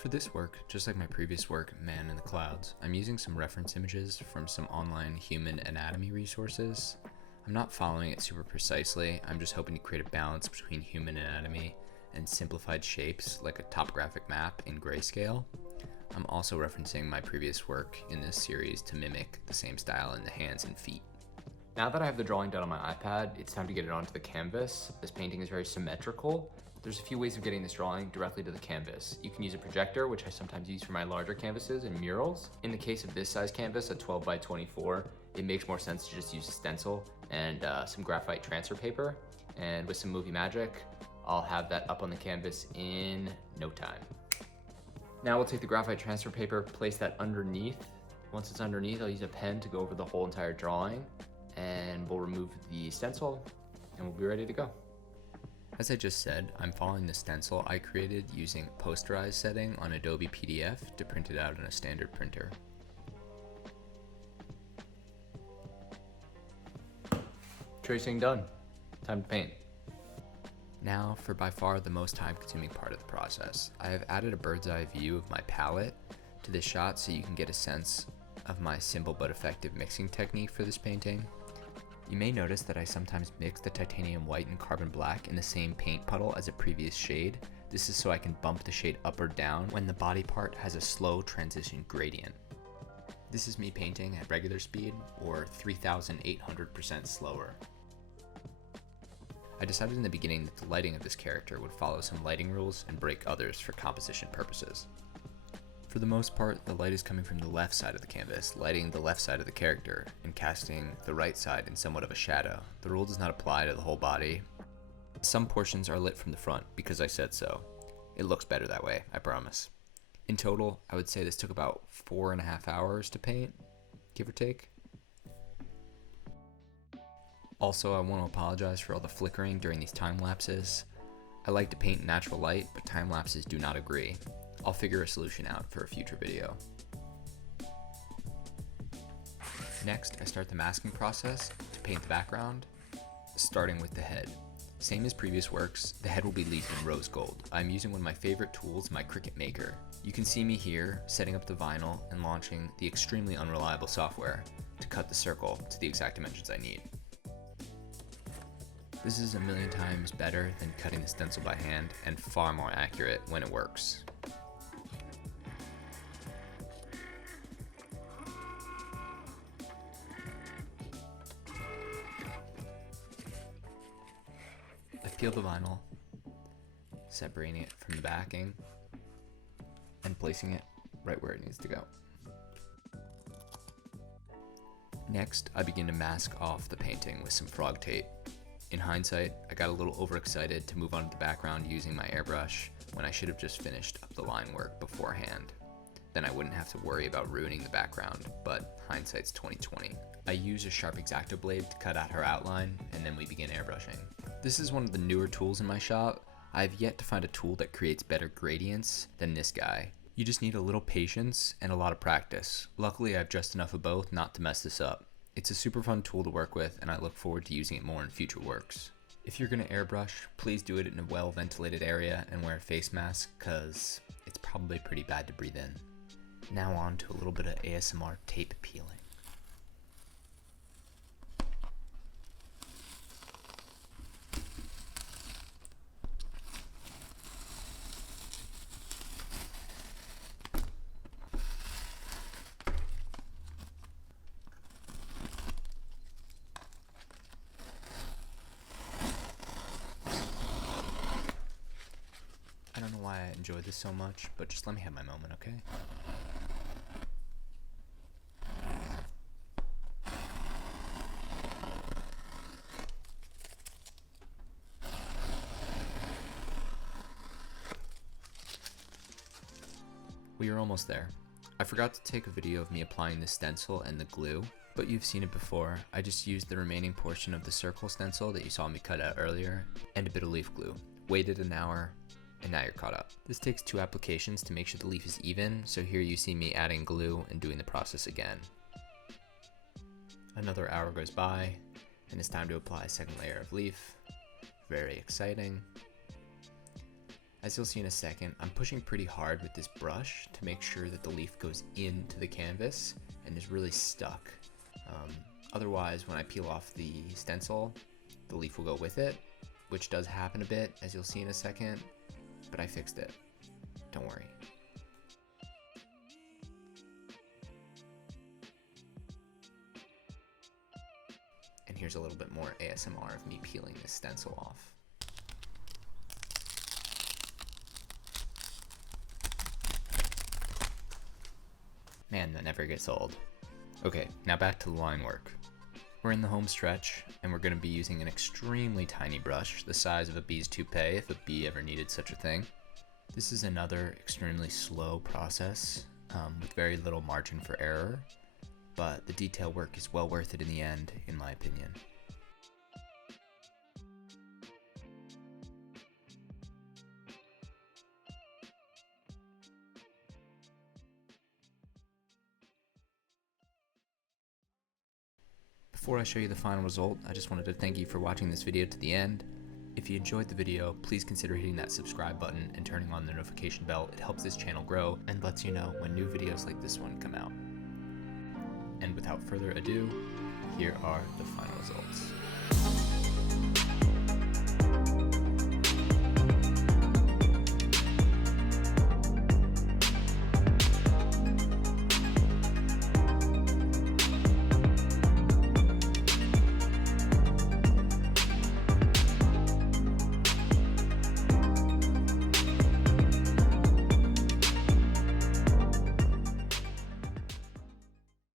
For this work, just like my previous work, Man in the Clouds, I'm using some reference images from some online human anatomy resources. I'm not following it super precisely, I'm just hoping to create a balance between human anatomy and simplified shapes like a topographic map in grayscale. I'm also referencing my previous work in this series to mimic the same style in the hands and feet. Now that I have the drawing done on my iPad, it's time to get it onto the canvas. This painting is very symmetrical. There's a few ways of getting this drawing directly to the canvas. You can use a projector, which I sometimes use for my larger canvases and murals. In the case of this size canvas at 12 by 24, it makes more sense to just use a stencil and some graphite transfer paper. And with some movie magic, I'll have that up on the canvas in no time. Now we'll take the graphite transfer paper, place that underneath. Once it's underneath, I'll use a pen to go over the whole entire drawing, and we'll remove the stencil and we'll be ready to go. As I just said, I'm following the stencil I created using posterize setting on Adobe PDF to print it out in a standard printer. Tracing done. Time to paint. Now for by far the most time-consuming part of the process. I have added a bird's eye view of my palette to this shot so you can get a sense of my simple but effective mixing technique for this painting. You may notice that I sometimes mix the titanium white and carbon black in the same paint puddle as a previous shade. This is so I can bump the shade up or down when the body part has a slow transition gradient. This is me painting at regular speed or 3,800% slower. I decided in the beginning that the lighting of this character would follow some lighting rules and break others for composition purposes. For the most part, the light is coming from the left side of the canvas, lighting the left side of the character, and casting the right side in somewhat of a shadow. The rule does not apply to the whole body. Some portions are lit from the front, because I said so. It looks better that way, I promise. In total, I would say this took about 4.5 hours to paint, give or take. Also, I want to apologize for all the flickering during these time lapses. I like to paint in natural light, but time lapses do not agree. I'll figure a solution out for a future video. Next, I start the masking process to paint the background, starting with the head. Same as previous works, the head will be leafed in rose gold. I'm using one of my favorite tools, my Cricut Maker. You can see me here setting up the vinyl and launching the extremely unreliable software to cut the circle to the exact dimensions I need. This is a million times better than cutting the stencil by hand and far more accurate when it works. I peel the vinyl, separating it from the backing, and placing it right where it needs to go. Next, I begin to mask off the painting with some frog tape. In hindsight, I got a little overexcited to move on to the background using my airbrush when I should have just finished up the line work beforehand. Then I wouldn't have to worry about ruining the background, but hindsight's 20/20. I use a sharp X-Acto blade to cut out her outline, and then we begin airbrushing. This is one of the newer tools in my shop. I've yet to find a tool that creates better gradients than this guy. You just need a little patience and a lot of practice. Luckily, I have just enough of both not to mess this up. It's a super fun tool to work with, and I look forward to using it more in future works. If you're going to airbrush, please do it in a well-ventilated area and wear a face mask, cause it's probably pretty bad to breathe in. Now on to a little bit of ASMR tape peeling. I don't know why I enjoy this so much, but just let me have my moment, okay? We are almost there. I forgot to take a video of me applying the stencil and the glue, but you've seen it before. I just used the remaining portion of the circle stencil that you saw me cut out earlier, and a bit of leaf glue. Waited an hour, and now you're caught up. This takes 2 applications to make sure the leaf is even, so here you see me adding glue and doing the process again. Another hour goes by, and it's time to apply a second layer of leaf. Very exciting. As you'll see in a second, I'm pushing pretty hard with this brush to make sure that the leaf goes into the canvas and is really stuck. Otherwise, when I peel off the stencil, the leaf will go with it, which does happen a bit, as you'll see in a second, but I fixed it. Don't worry. And here's a little bit more ASMR of me peeling this stencil off. Man, that never gets old. Okay, now back to the line work. We're in the home stretch, and we're going to be using an extremely tiny brush, the size of a bee's toupee if a bee ever needed such a thing. This is another extremely slow process, with very little margin for error, but the detail work is well worth it in the end, in my opinion. Before I show you the final result, I just wanted to thank you for watching this video to the end. If you enjoyed the video, please consider hitting that subscribe button and turning on the notification bell. It helps this channel grow and lets you know when new videos like this one come out. And without further ado, here are the final results.